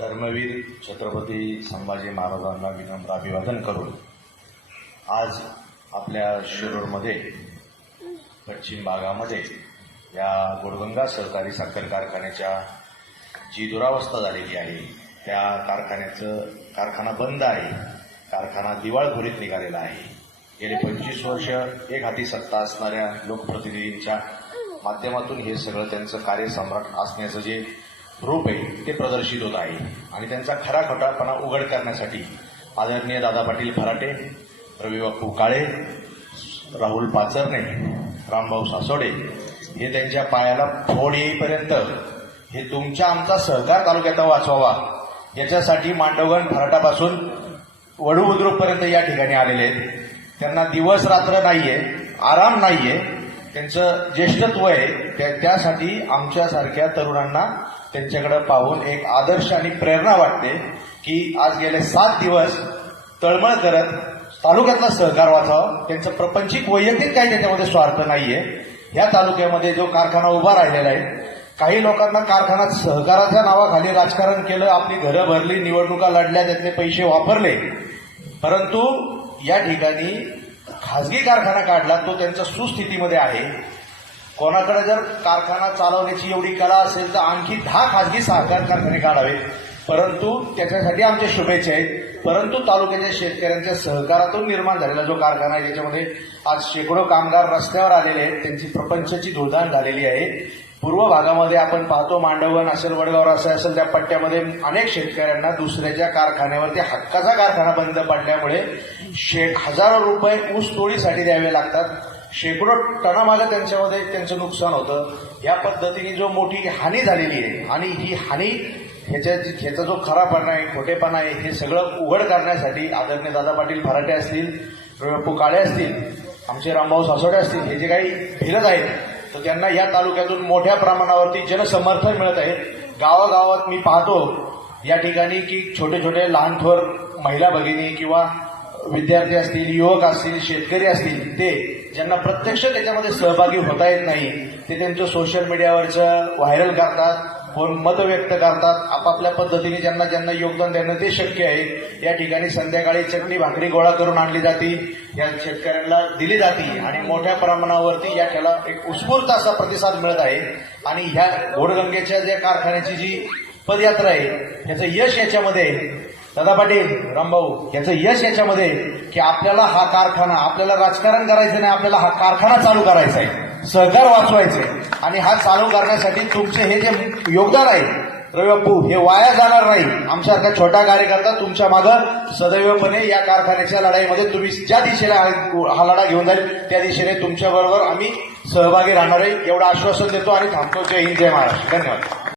धर्मवीर छत्रपती संभाजी महाराजांना विनम्र अभिवादन करून आज आपल्या शिरूरमध्ये पश्चिम भागामध्ये या गोडगंगा सहकारी साखर कारखान्याच्या जी दुरावस्था झालेली आहे त्या कारखाना बंद आहे. कारखाना दिवाळखोरीत निघालेला आहे. गेले 25 वर्ष एक हाती सत्ता असणाऱ्या लोकप्रतिनिधींच्या माध्यमातून हे सगळं त्यांचं कार्यसम्राट असण्याचं जे रूप आहे ते प्रदर्शित होत आहे आणि त्यांचा खरा खोटापणा उघड करण्यासाठी आदरणीय दादा पाटील फराटे, रवी बापू काळे, राहुल पाचरणे, रामभाऊ सासोडे हे त्यांच्या पायाला फोड येईपर्यंत हे तुमच्या आमचा सहकार तालुक्यात वाचवावा याच्यासाठी मांडवगण फराटापासून वडू बुद्रुकपर्यंत या ठिकाणी आलेले आहेत. त्यांना दिवस रात्र नाहीये, आराम नाहीये. त्यांचं ज्येष्ठत्व आहे त्यासाठी आमच्यासारख्या तरुणांना त्यांच्याकडे पाहून एक आदर्श आणि प्रेरणा वाटते की आज गेले 7 दिवस तळमळ करत तालुक्यातला सहकार वाचावा. त्यांचं प्रपंचिक वैयक्तिक काही त्याच्यामध्ये स्वार्थ नाहीये. या तालुक्यामध्ये जो कारखाना उभा राहिलेला आहे, काही लोकांना कारखाना सहकाराच्या नावाखाली राजकारण केलं, आपली घरं भरली, निवडणुका लढल्या, त्यातले पैसे वापरले, परंतु या ठिकाणी खाजगी कारखाना काढला तो त्यांच्या सुस्थितीमध्ये आहे. कोणाकडे जर कारखाना चालवण्याची एवढी कला असेल तर आणखी 10 खाजगी सहकार कारखाने काढावेत, परंतु त्याच्यासाठी आमच्या शुभेच्छा आहेत. परंतु तालुक्याच्या शेतकऱ्यांच्या सहकारातून निर्माण झालेला जो कारखाना आहे त्याच्यामध्ये आज शेकडो कामगार रस्त्यावर आलेले आहेत. त्यांची प्रपंचाची धुळधाण झालेली आहे. पूर्व भागामध्ये आपण पाहतो, मांडवगण असेल, वडगाव असेल, त्या पट्ट्यामध्ये अनेक शेतकऱ्यांना दुसऱ्याच्या कारखान्यावरती हक्काचा कारखाना बंद पडल्यामुळे हजारो रुपये ऊस तोडीसाठी द्यावे लागतात. शेकडो टनामागे त्यांच्यामध्ये त्यांचं नुकसान होतं. या पद्धतीने जो मोठी हानी झालेली आहे आणि ही हानी ह्याचा जो खरापणा आहे, खोटेपणा आहे, हे सगळं उघड करण्यासाठी आदरणीय दादा पाटील फराटे असतील, रवी काळे असतील, आमचे रामभाऊ सासोडे असतील, हे जे काही फिरत आहेत तर त्यांना या तालुक्यातून मोठ्या प्रमाणावरती जनसमर्थन मिळत आहे. गावागावात मी पाहतो या ठिकाणी की छोटे छोटे लहान थोर महिला भगिनी किंवा विद्यार्थी असतील, युवक असतील, शेतकरी असतील, ते ज्यांना प्रत्यक्ष त्याच्यामध्ये सहभागी होता येत नाही ते त्यांचं सोशल मीडियावरचं व्हायरल करतात, कोण मत व्यक्त करतात. आपापल्या पद्धतीने ज्यांना ज्यांना योगदान देणं ते शक्य आहे. या ठिकाणी संध्याकाळी चटणी भाकरी गोळा करून आणली जाते, या शेतकऱ्यांना दिली जाते आणि मोठ्या प्रमाणावरती या त्याला एक उत्स्फूर्त असा प्रतिसाद मिळत आहे. आणि ह्या घोडगंगेच्या ज्या कारखान्याची जी पदयात्रा आहे त्याचं यश याच्यामध्ये, दादा पाटील, रामभाऊ, याचं यश याच्यामध्ये की आपल्याला हा कारखाना, आपल्याला राजकारण करायचं नाही, आपल्याला हा कारखाना चालू करायचा आहे, सहकार वाचवायचे आणि हा चालू करण्यासाठी तुमचे हे जे योगदान आहे रवी बापू हे वाया जाणार नाही. आमच्यासारखा छोटा कार्यकर्ता तुमच्या मागं सदैवपणे या कारखान्याच्या लढाईमध्ये तुम्ही ज्या दिशेला हा लढा घेऊन जाईल त्या दिशेने तुमच्याबरोबर आम्ही सहभागी राहणार आहे एवढं आश्वासन देतो आणि थांबतो. जय हिंद, जय महाराष्ट्र. धन्यवाद.